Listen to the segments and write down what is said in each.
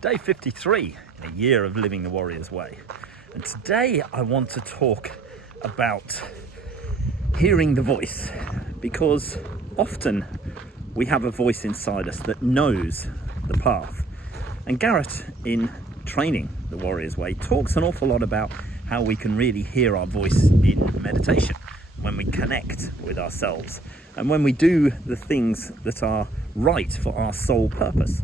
Day 53 in a year of living the Warrior's Way. And today I want to talk about hearing the voice, because often we have a voice inside us that knows the path. And Garrett, in training the Warrior's Way, talks an awful lot about how we can really hear our voice in meditation, when we connect with ourselves and when we do the things that are right for our soul purpose.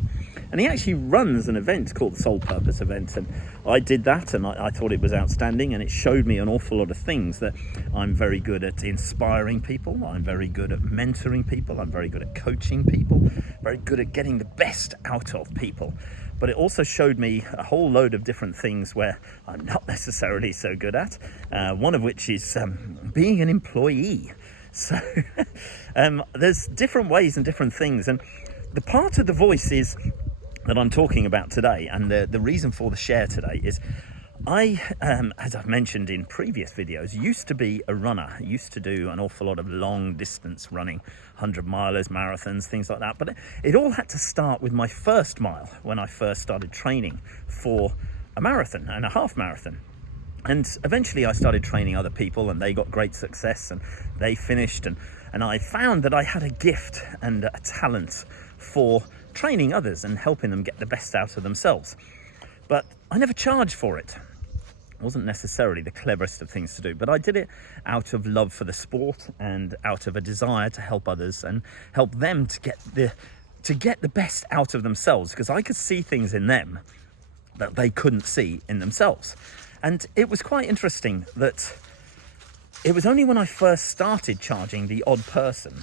And he actually runs an event called the Soul Purpose Event, and I did that, and I thought it was outstanding, and it showed me an awful lot of things. That I'm very good at inspiring people, I'm very good at mentoring people, I'm very good at coaching people, very good at getting the best out of people. But it also showed me a whole load of different things where I'm not necessarily so good at, one of which is being an employee. So there's different ways and different things, and the part of the voice is that I'm talking about today, and the reason for the share today is I, as I've mentioned in previous videos, used to be a runner. I used to do an awful lot of long distance running, 100 milers, marathons, things like that. But it all had to start with my first mile when I first started training for a marathon and a half marathon. And eventually I started training other people, and they got great success and they finished. And I found that I had a gift and a talent for training others and helping them get the best out of themselves. But I never charged for it. It wasn't necessarily the cleverest of things to do, but I did it out of love for the sport and out of a desire to help others and help them to get the best out of themselves, because I could see things in them that they couldn't see in themselves. And it was quite interesting that it was only when I first started charging the odd person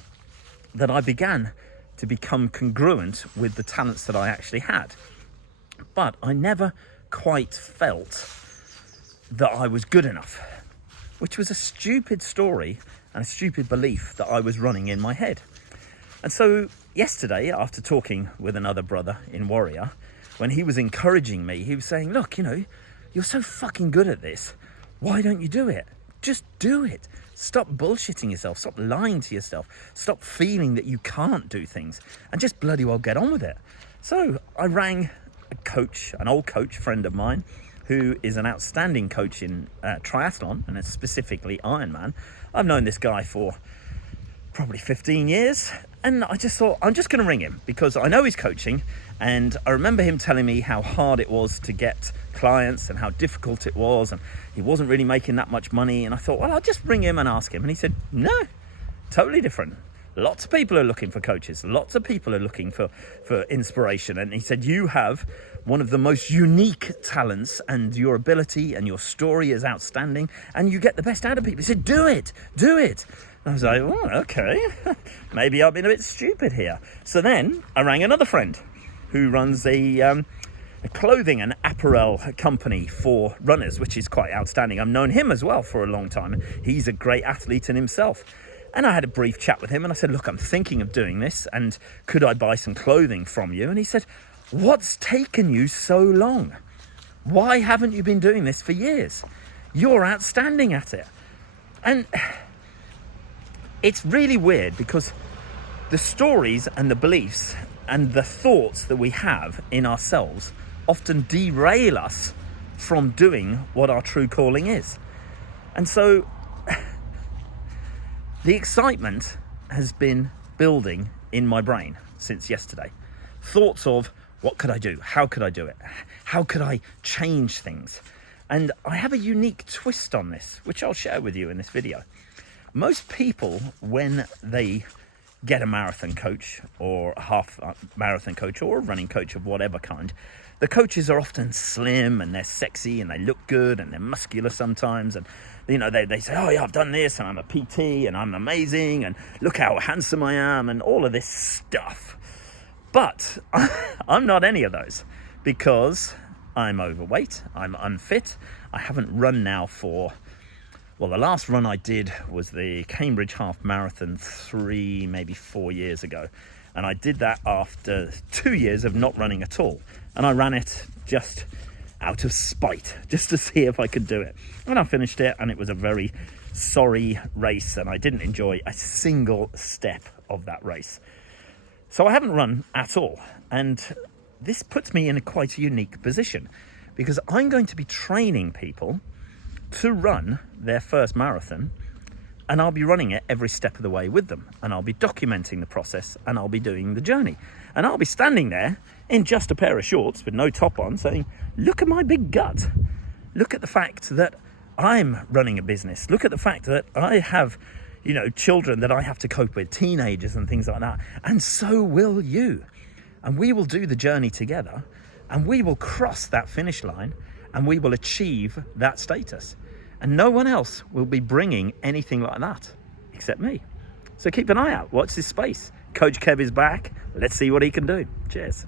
that I began to become congruent with the talents that I actually had. But I never quite felt that I was good enough, which was a stupid story and a stupid belief that I was running in my head. And so yesterday, after talking with another brother in Warrior, when he was encouraging me, he was saying, look, you're so fucking good at this. Why don't you do it? Just do it. Stop bullshitting yourself. Stop lying to yourself. Stop feeling that you can't do things, and just bloody well get on with it. So I rang a coach, an old coach friend of mine, who is an outstanding coach in triathlon, and specifically Ironman. I've known this guy for probably 15 years, and I just thought, I'm just going to ring him because I know he's coaching, and I remember him telling me how hard it was to get clients and how difficult it was, and he wasn't really making that much money. And I thought, well, I'll just ring him and ask him. And he said, no, totally different. Lots of people are looking for coaches. Lots of people are looking for inspiration. And he said, you have one of the most unique talents, and your ability and your story is outstanding, and you get the best out of people. He said, do it. I was like, oh, okay, maybe I've been a bit stupid here. So then I rang another friend who runs a clothing and apparel company for runners, which is quite outstanding. I've known him as well for a long time. He's a great athlete in himself. And I had a brief chat with him, and I said, look, I'm thinking of doing this, and could I buy some clothing from you? And he said, what's taken you so long? Why haven't you been doing this for years? You're outstanding at it. And it's really weird, because the stories and the beliefs and the thoughts that we have in ourselves often derail us from doing what our true calling is. And so the excitement has been building in my brain since yesterday. Thoughts of, what could I do? How could I do it? How could I change things? And I have a unique twist on this, which I'll share with you in this video. Most people, when they get a marathon coach or a half marathon coach or a running coach of whatever kind, the coaches are often slim and they're sexy and they look good and they're muscular sometimes, and they say, oh yeah, I've done this and I'm a PT and I'm amazing and look how handsome I am and all of this stuff. But I'm not any of those, because I'm overweight, I'm unfit, I haven't run now for, well, the last run I did was the Cambridge Half Marathon 3, maybe 4 years ago. And I did that after 2 years of not running at all. And I ran it just out of spite, just to see if I could do it. And I finished it, and it was a very sorry race, and I didn't enjoy a single step of that race. So I haven't run at all. And this puts me in a quite a unique position, because I'm going to be training people to run their first marathon, and I'll be running it every step of the way with them, and I'll be documenting the process, and I'll be doing the journey, and I'll be standing there in just a pair of shorts with no top on saying, look at my big gut, look at the fact that I'm running a business, look at the fact that I have, you know, children that I have to cope with, teenagers and things like that, and so will you. And we will do the journey together, and we will cross that finish line, and we will achieve that status. And no one else will be bringing anything like that except me. So keep an eye out, watch this space. Coach Kev is back. Let's see what he can do. Cheers.